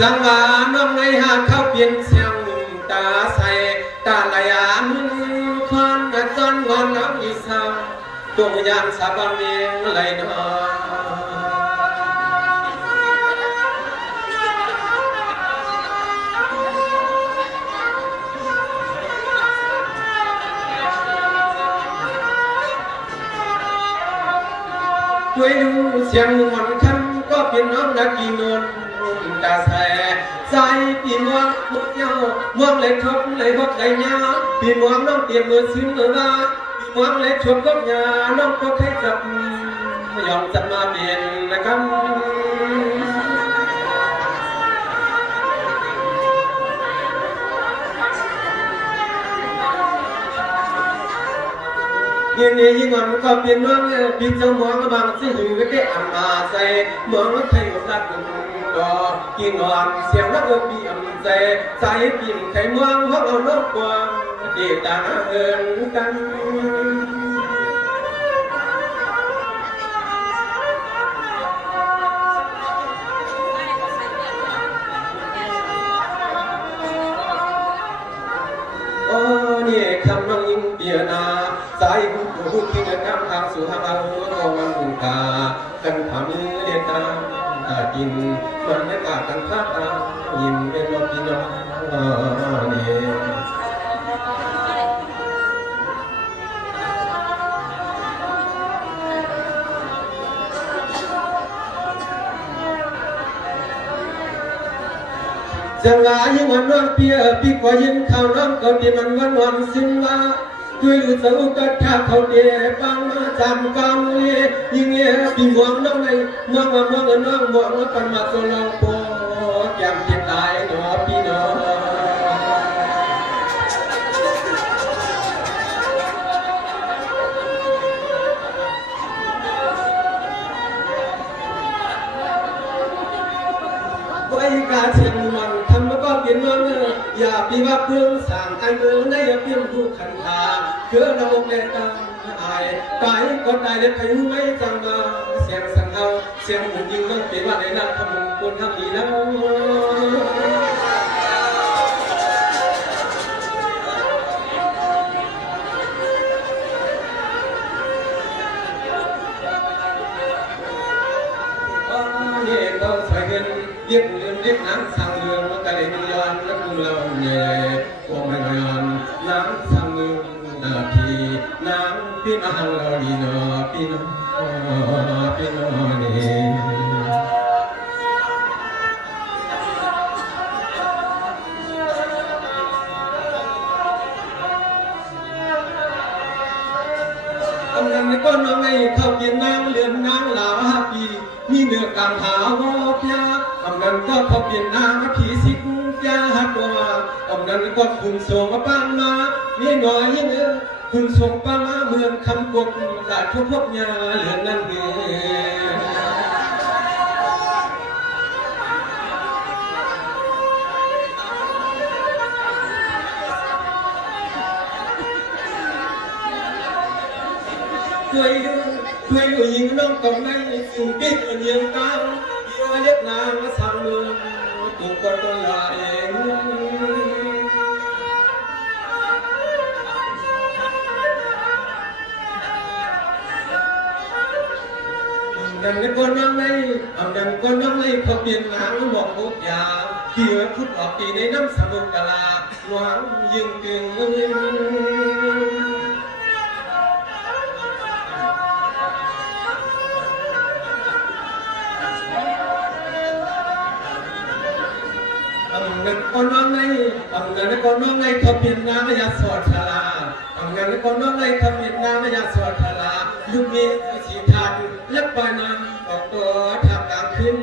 จังหวะน้องในหาเข้าเปลี่ยนเสียงตาใส่ตาไหลมุนควันจนงอนน้ำอีสานตัวอยางสาบานเมียงไหลนอด้วยดูเสียงมันคำก็เป็นน้องนักกินนนตาใสใจปีม่วงมุกเย้าม่วงเลยทบเลยพบเลยยาปีม่วงน้องเตรียมมือซื้อมือมาปีม่วงเลยชมก็ยาน้องก็ให้จับยอมจับมาเปลี่ยนนะครับยิ่งนี้ยิ่งมันก็เปลี่ยนเมืองปีเจ้ามองบางสิ่งอยู่ก็ได้อ่ำมาใส่เมืองไทยก็รักก็กินอ่อนเสียงนักเปียมใจใจปีมไข่เมืองเพราะเราโลกกว้างดีตาเอินกันโอ้นี่คำน้องยิ่งเปียนาสายผู้ที่เดินทางทางสู่หาเอาก็มันหูตากันทำมือเดียตากินมันไม่กล้ากันพลาดตายิ้มเป็นน้องพี่น้องนี่จังหวะยิ่งวันน้องเปียพี่ก็ยินข่าวน้องก็ที่มันวันวันสิ้นมาด้วยอยู่เสาก็ท่าเขาเดียฟังมาจำกำเลยยิ่งเงี้ยปีม่วงน้องในม่วงมาม่วงน้องม่วงแล้วปันมาตัวเราโปแก้มเจ็บตายหนอพี่น้องไว้กาเชียงมันทำแล้วก็เปลี่ยนเมืองอย่าปีว่าเพื่อนสั่งไอ้เมืองในอย่าเปลี่ยนผู้ขันขาเคือเราเล่นตาไอ้ตายก็ตายเด็ดไปรู้ไหมจังมาเสียงสั่งเอาเสียงหุ่นยิงมันเปลี่ยนว่าในนั้นทำมึงคนทำดีแล้วนี่ก็ใส่เงินเรียกเงินเรียกน้ำสั่งเมืองแล้วก็เลยมีย้อนแล้วกูเราเนี่ยโอ้ไม่ย้อนน้ำสั่งเมืองพี่น้ำพี่น้องเราดีเนาะพี่น้องพี่น้องนี่กำลังก็น้องไอ้เข้าเปลี่ยนนางเรือนนางหลาปีมีเนื้อกางหาวพยากำนันก็เขาเปลี่ยนนางผีสิกยาหัดว่ากำนันก็คุณส่งมาปั้นมานี่หน่อยยังคุณส่งปั้นมาเหมือนคำกบกาดทุกพวกยาเหลือนั่นเองด้วยอยู่ยิงน้องก็ไม่สิ่งที่เอียงตามที่ว่าเรียกนางมาสั่งมือตัวก็ตัวลาเองดังนั้นก็นั่งในดังก็นั่งในพอเปลี่ยนนางหมอกพุทยาที่ว่าพุทธออกปีในน้ำสมุทรกลาหวังยิงตึงก็น้องในก็น้องในเขาเปลี่ยนนามยาสวดทลาก็น้องในเขาเปลี่ยนนามยาสวดทลาลูกนี้สีทันและปานางออกตัวทับกลางขึ้น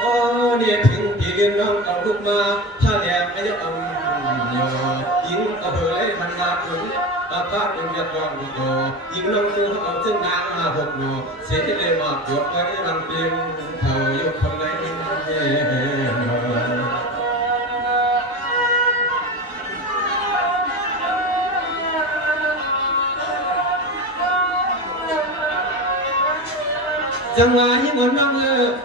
โอ้เนี่ยถึงที่เรียนน้องเอาลูกมาถ้าแดงไม่ยอมยิงก็เผยมันมาถึงภาพเป็นเรียบร้อยดูยิงลงมือเอาซึ่งนางมาหกหนูเสียที่เลยมาเกือบไว้รังเพียงเท่ายกคนไหน จังหวะยิ่งน้อง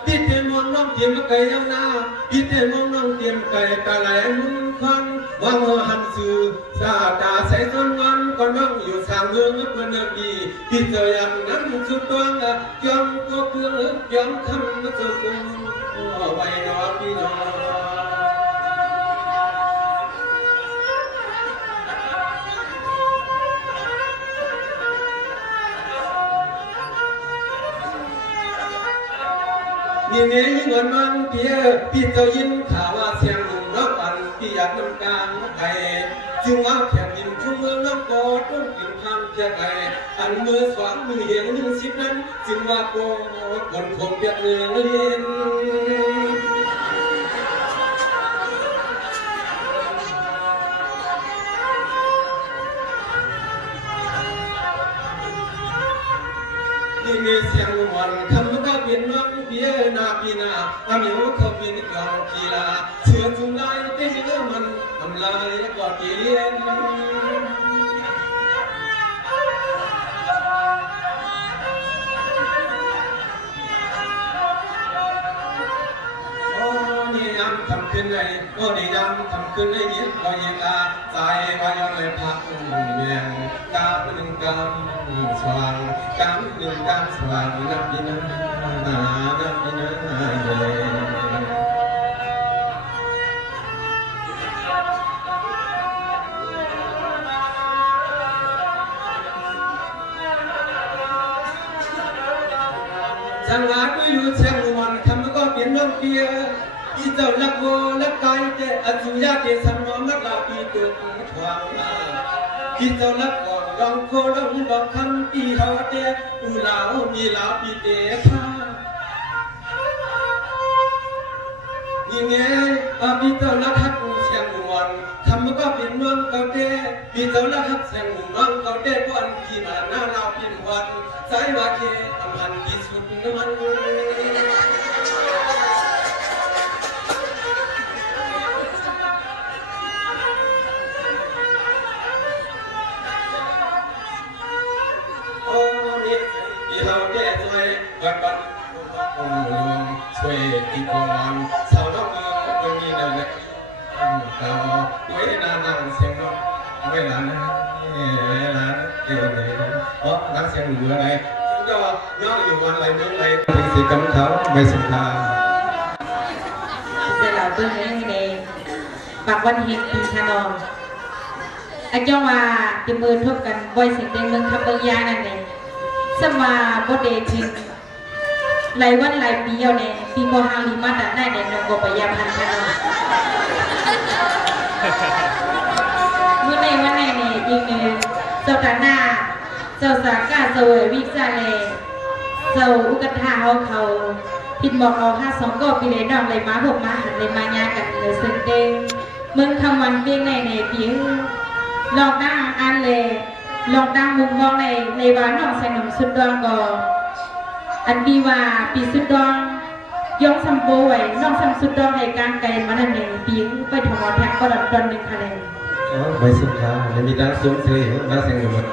พี่เตมองน้องเตรียมไก่ยาวนาพี่เตมองน้องเตรียมไก่กะไหลมุนควันวางหันสื่อซาตาใส่ต้นวันก็น้องอยู่สร้างเมืองเพื่อนดีพี่เจออย่างนั้นสุดดวงยอมก็เพื่อยอมทำก็สุดกุมไว้นอพี่น้องนี่เนี่ยยิ่งวันมันเพียพี่เจ้ายินข่าวว่าเสียงหนุ่มน้องอันพี่อยากนำกลางไก่จึงว่าแข่งดินชุ่มเมืองน้องกอดต้นกิ่งพันเพียไก่อันมือสวางมือเห็นหนึ่งสิบนั้นจึงว่าโกคนคงเปียกเนืองเลียนนี่เสียงมันคำก็เป็นน้องเพียนาปีนาอามิวเขาเป็นกองกีฬาเชื่อจุงได้เต้นมันทำลายกอดเลียนนี่ยำทำขึ้นในนี่ยำทำขึ้นในยิ้มก็ยิ้มตาใจวายเลยพักเมียงกาบหนึ่งกำสว่างกำหนึ่งกำสว่างนับยินนับยินเลยจังหวะไม่รู้เสียงมันคำก็เป็นน้องเพียอีเจ้าลักโวลักไก่แต่อจุยาเกสันนอมัดลาปีตุกทวงมาอีเจ้าลักก่อนดองโคดองดองคำปีเขาเตะอูลาวมีลาวปีเตะข้านี่ไงปีเจ้าลักฮักเสียงมันคำก็เป็นน้องเก่าเตะปีเจ้าลักฮักเสียงน้องเก่าเตะก่อนกี่มาหน้าเราพินวันสายว่าเคอำพันที่สุดน้ำมันช่วยที่กองสาวน้องก็มีนั่นแหละเขาไว้นานๆเสียงน้องไว้นานนักเสียงเหลืออะไรก็ย่ออยู่วันไรเมื่อไรเป็นสีกำเขาไม่สุภาพจะเหล่าตัวให้ในปากวันเฮงปีชานองอาจารย์ว่าติมือทบกันบ่อยเสียงเต็มเมืองทับเบิงยานั่นเองสมาบดเดทินหลายวันหลายปีเอาเนี่ยปีโมหาลิมาตัดได้เนี่ยนกบยาพันธ์กันเมื่อในวันไหนเนี่ยยิงเนี่ยเจ้าตาหน้าเจ้าสากาเจ้าวิจารเลยเจ้าอุกทาเขาผิดบอกเอา52ก็ปีเลยน้องเลยมาผมมาหันเลยมายากันเลยเส้นเด้งเมื่อคำวันเพียงในเพียงลองดังอันเลยลองดังมุมมองในวานน้องใส่หนุ่มสุดดองก็อันดีว่าปีสุดดองยกสัมโบไว้น้องสัมสุดดองในการไกลมานั่นเองปีไปถมอแทงก็ดัน1คะแนนไม่สุดท้ายมีด้านสูงเสียงด้านเสียงหมด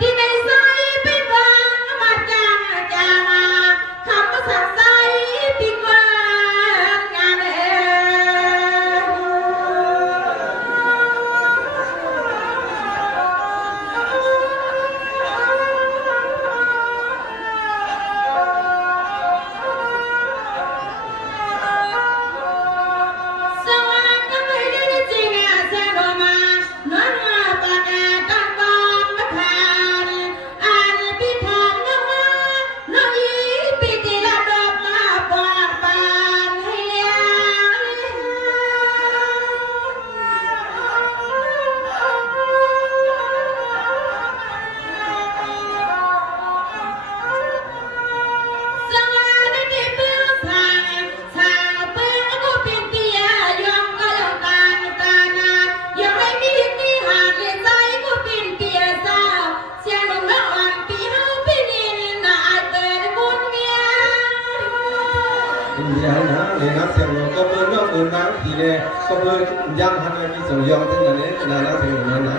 ที่ในซอยเป็นบางมาจาง ก็เบอร์ย่ำฮันไว้ที่ส่งยองตั้งแต่นี้นานแล้วถึงนั้นนะ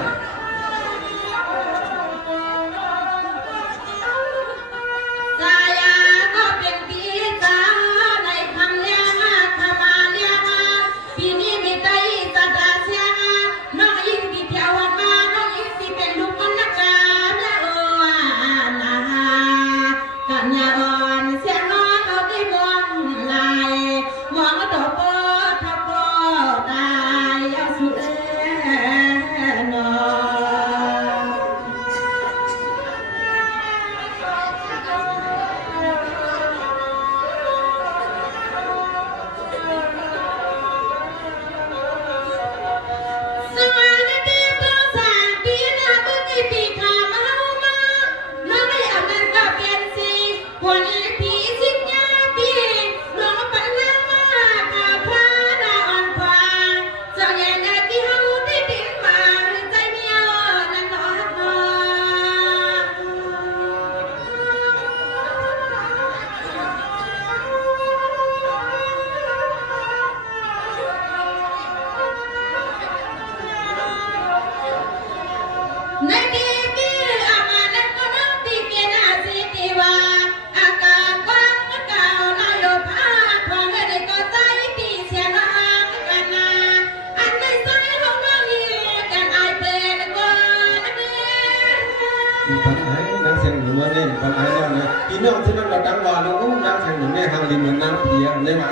พี่น้องที่นั่นเราตั้งวาลูกนั่งแข่งหนุ่มเนี่ยทางริมเหมือนน้ำเพียงได้ไหม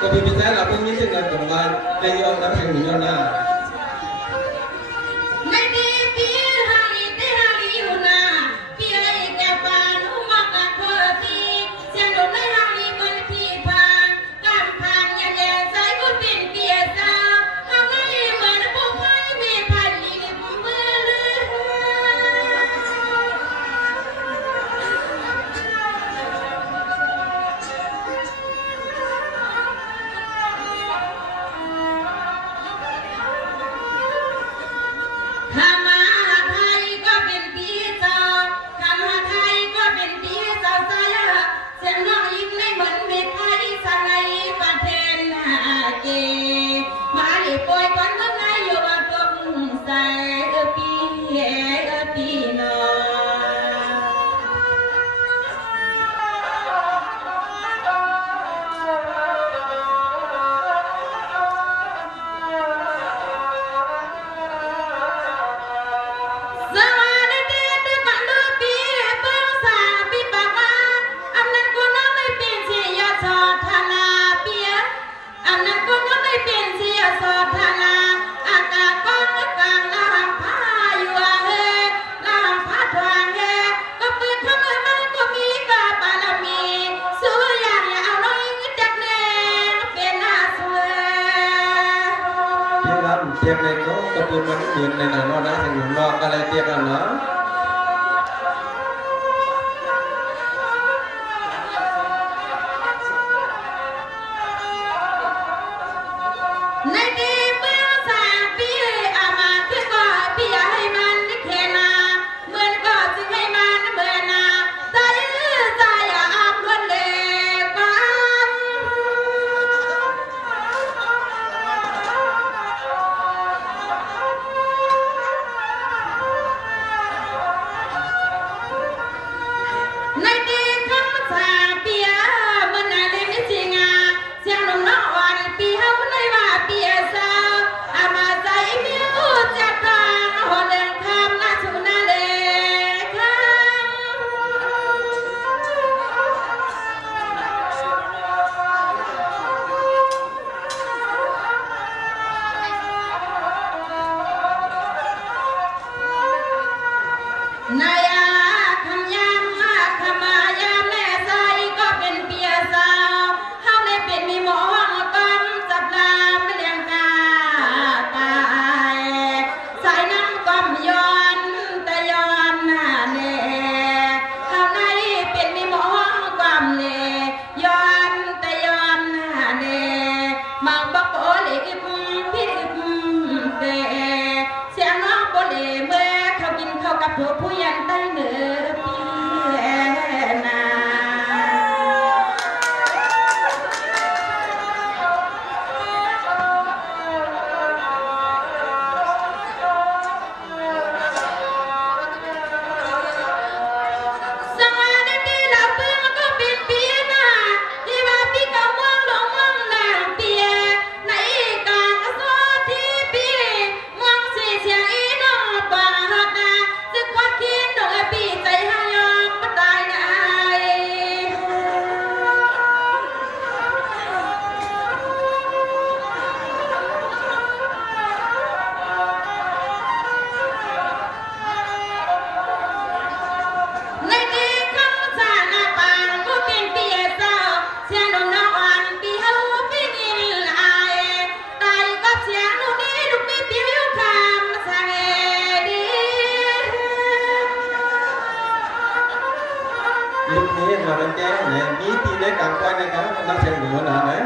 ก็เป็นพิเศษเราเพิ่งยิ่งเงินกับงานในยอมนั่งแข่งหนุ่มหน้าเทียบในก็กระปุกมันเหมือนในหนังนอนนะถึงหนุ่มนอกอะไรเทียบกันเนาะผู้ยันได้เหนือพี่นา น lúcนี้mà bên trái này nghĩ tí đấy càng quay này cả nó sẽ ngửa là đấy